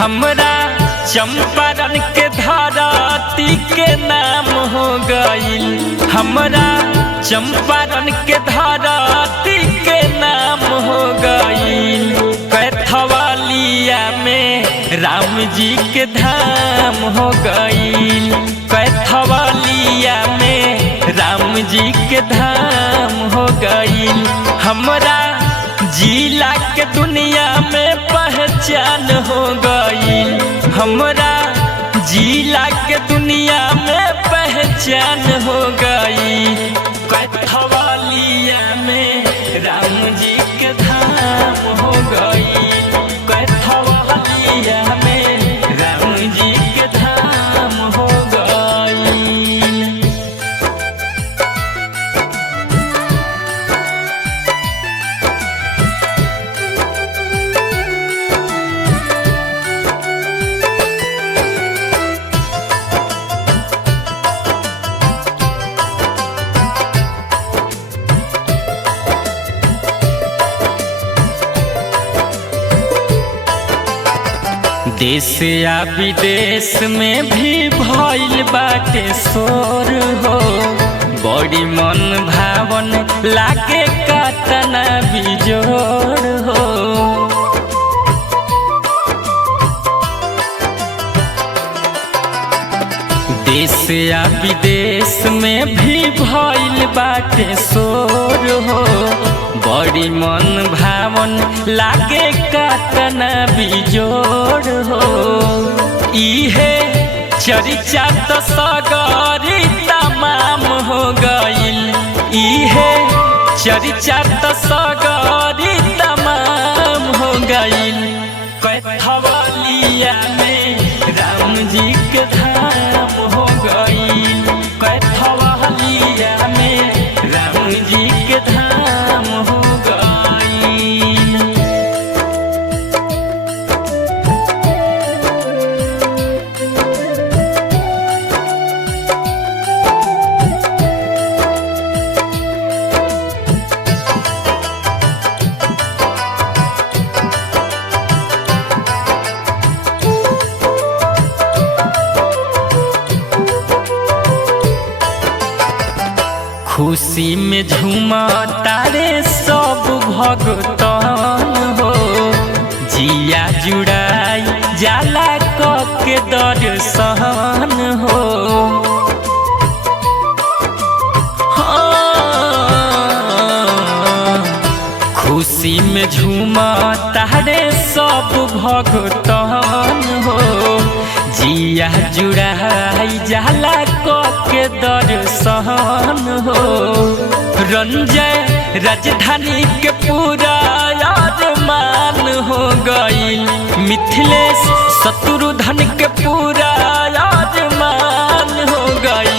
हमरा चंपारण के धरती के नाम हो गईल। हमरा चंपारण के धरती के नाम हो गईल। कैथवलिया में राम जी के धाम हो गईल। कैथवलिया में राम जी के धाम हो गईल। हमरा जिला के दुनिया में पहचान हो गईल। हमरा जिला के दुनिया में पहचान हो गई। कैथवलिया में राम जी के धाम हो गई। कैथवलिया में राम जी के धाम हो गई। देश या विदेश में भी भइल बाटे शोर हो। बड़ी मन भावन लागे कातना बिजोड़ हो। देश या विदेश में भी भइल बाटे शोर हो। बड़ी मन भावन लागे कातना बिजोड़ हो। इहे चर्चा तो सगरी तमाम हो गईल। इहे चर्चा तो सगरी तमाम हो गईल। कैथवलिया में राम जी के धाम हो गईल। कैथवलिया में राम जी के धाम हो गईल। खुशी में झूमा तारे सब भगतन हो। जिया जुड़ाई जाला के दर्शन हो। खुशी में झूमा तारे सब भगतन हो। जिया जुड़ाई जाला के दर्शन हो। रंजय राजधानी के पूरा अरमान हो गईल। मिथिलेश शत्रुधन के पूरा अरमान हो गईल।